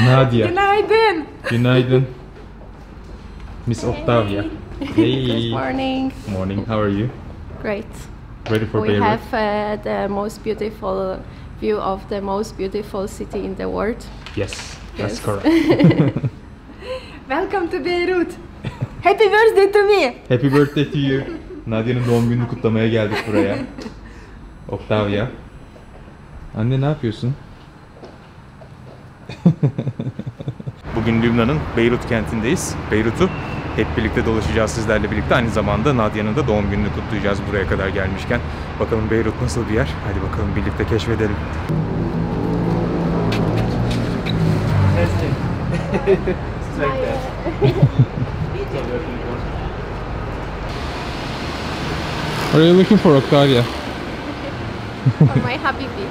Nadia. Günaydın. Günaydın. Miss Octavia. Hey. Good morning. Morning. How are you? Great. Ready for We Beirut? have the most beautiful view of the most beautiful city in the world. Yes, that's Yes. correct. Welcome to Beirut. Happy birthday to me. Happy birthday to you. Nadia'nın doğum gününü kutlamaya geldik buraya. Octavia. Anne ne yapıyorsun? Bugün Lübnan'ın Beyrut kentindeyiz. Beyrut'u hep birlikte dolaşacağız sizlerle birlikte. Aynı zamanda Nadia'nın da doğum gününü kutlayacağız buraya kadar gelmişken. Bakalım Beyrut nasıl bir yer? Hadi bakalım birlikte keşfedelim. Are you looking for Octavia? For my habibi.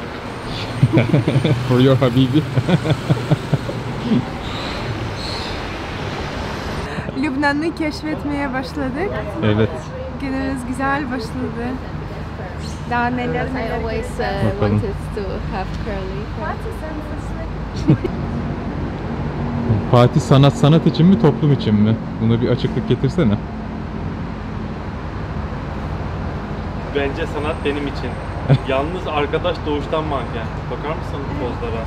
For your habibi? Lübnan'ı keşfetmeye başladık. Evet. Günümüz güzel başladı. Daha neler I neler. always Bakalım. wanted to have curly hair. Fatih sanat için mi toplum için mi? Buna bir açıklık getirsene. Bence sanat benim için. Yalnız arkadaş doğuştan manken. Bakar mısın pozlara?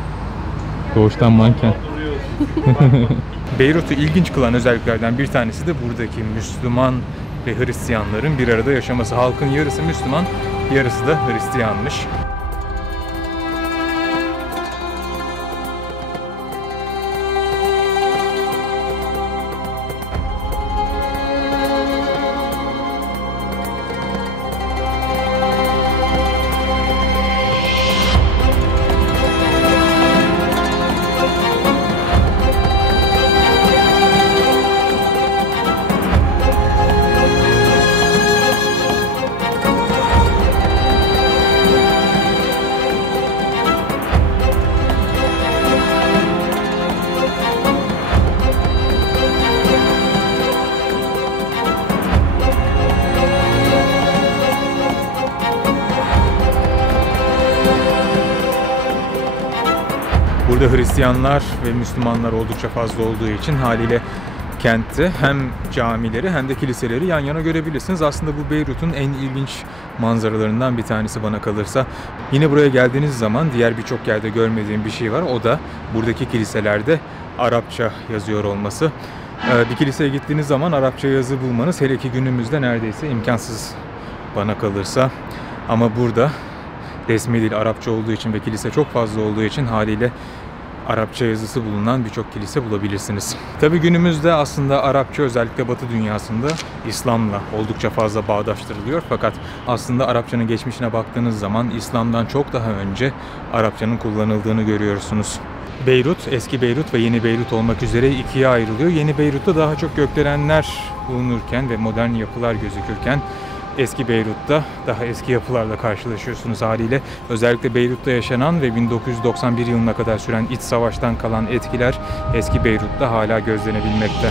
Doğuştan manken. Duruyorsun. Beyrut'u ilginç kılan özelliklerden bir tanesi de buradaki Müslüman ve Hristiyanların bir arada yaşaması. Halkın yarısı Müslüman, yarısı da Hristiyanmış. Burada Hristiyanlar ve Müslümanlar oldukça fazla olduğu için haliyle kentte hem camileri hem de kiliseleri yan yana görebilirsiniz. Aslında bu Beyrut'un en ilginç manzaralarından bir tanesi bana kalırsa. Yine buraya geldiğiniz zaman diğer birçok yerde görmediğim bir şey var. O da buradaki kiliselerde Arapça yazıyor olması. Bir kiliseye gittiğiniz zaman Arapça yazı bulmanız hele ki günümüzde neredeyse imkansız bana kalırsa. Ama burada resmi dil Arapça olduğu için ve kilise çok fazla olduğu için haliyle Arapça yazısı bulunan birçok kilise bulabilirsiniz. Tabii günümüzde aslında Arapça özellikle Batı dünyasında İslam'la oldukça fazla bağdaştırılıyor. Fakat aslında Arapçanın geçmişine baktığınız zaman İslam'dan çok daha önce Arapçanın kullanıldığını görüyorsunuz. Beyrut, eski Beyrut ve yeni Beyrut olmak üzere ikiye ayrılıyor. Yeni Beyrut'ta daha çok gökdelenler bulunurken ve modern yapılar gözükürken eski Beyrut'ta daha eski yapılarla karşılaşıyorsunuz haliyle. Özellikle Beyrut'ta yaşanan ve 1991 yılına kadar süren iç savaştan kalan etkiler eski Beyrut'ta hala gözlenebilmekte.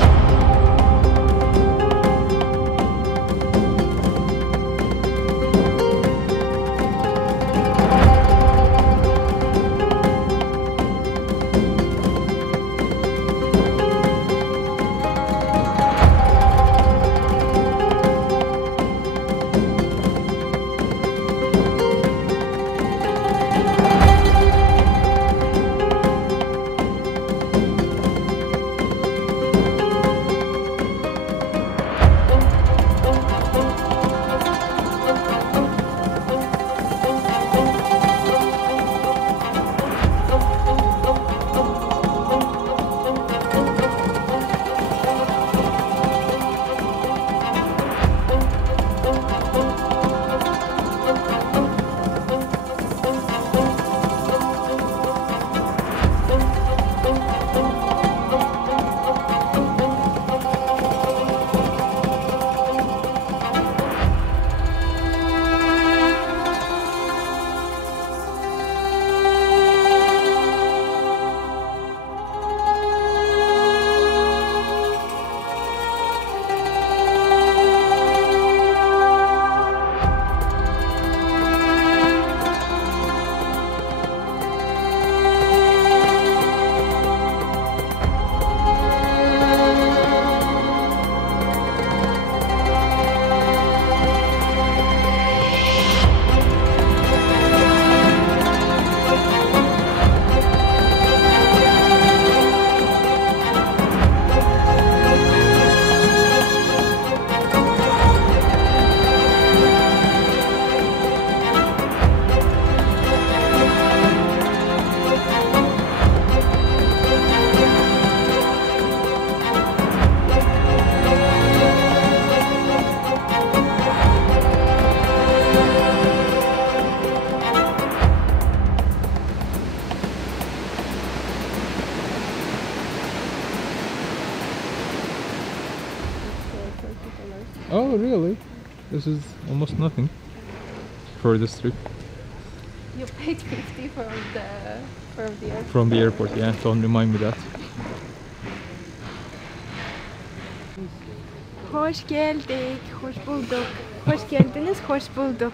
This is almost nothing for this trip. You paid 50 from the airport. From the airport, yeah. Don't remind me that. Hoş geldik, hoş bulduk. Hoş geldiniz, hoş bulduk.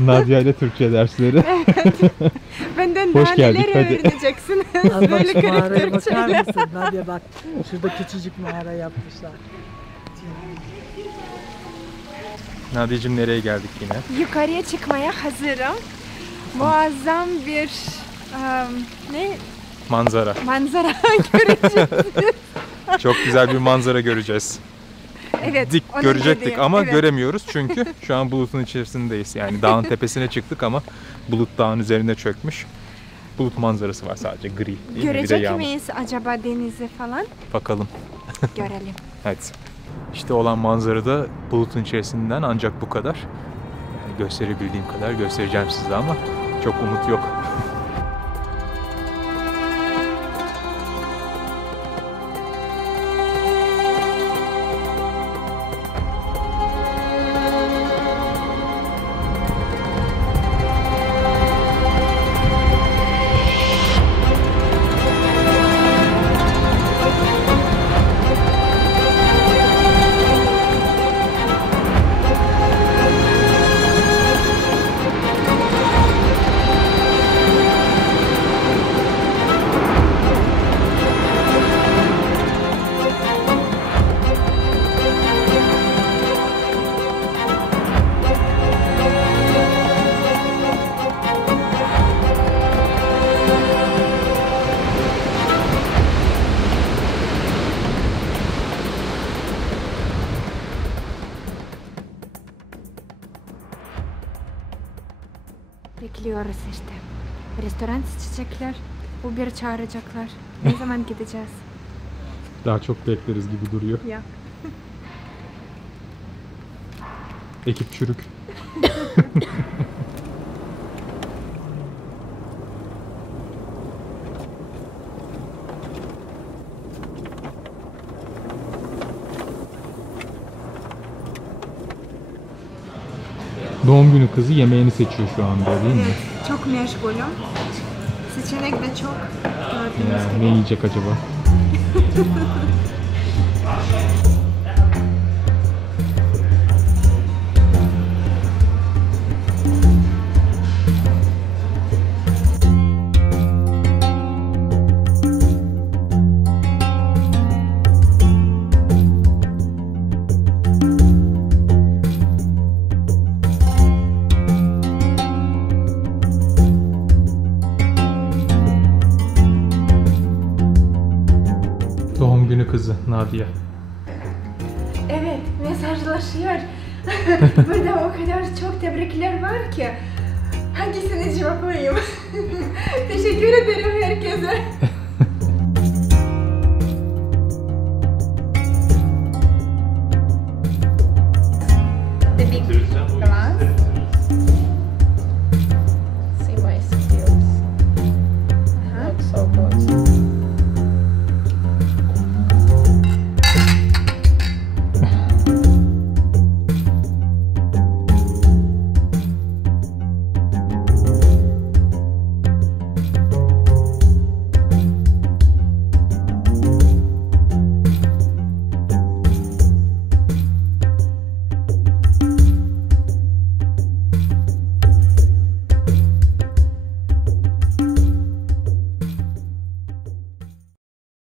Nadia ile Türkçe dersleri. Benden Hoş daha geldik, neler hadi. öğreneceksiniz. Az bak Böyle şu mağaraya kırık bakar Türkçeler. mısın? Nadia bak. Şurada küçücük mağara yapmışlar. Nadia'cığım nereye geldik yine? Yukarıya çıkmaya hazırım. Muazzam bir Manzara. manzara göreceğiz. Çok güzel bir manzara göreceğiz. Evet. Dik onun görecektik dediği, ama evet. göremiyoruz çünkü şu an bulutun içerisindeyiz. Yani dağın tepesine çıktık ama bulut dağın üzerine çökmüş. Bulut manzarası var sadece gri. Değil mi? Bir de Görecek yağmur. miyiz acaba denizi falan? Bakalım. Görelim. Hadi. İşte olan manzara da bulutun içerisinden ancak bu kadar. Yani gösterebildiğim kadar göstereceğim size ama çok umut yok. Bekliyoruz işte. Restoran seçecekler. Uber çağıracaklar. Ne zaman gideceğiz? Daha çok bekleriz gibi duruyor. Ya. Ekip çürük. Doğum günü kızı yemeğini seçiyor şu anda değil mi? Çok meşgulüm. Seçenek de çok. Gördüğünüz Ya, gibi. ne yiyecek acaba? Doğum günü kızı Nadia. Evet, mesajlaşıyor. Burada o kadar çok tebrikler var ki. Hangisini cevaplayayım? Teşekkür ederim herkese.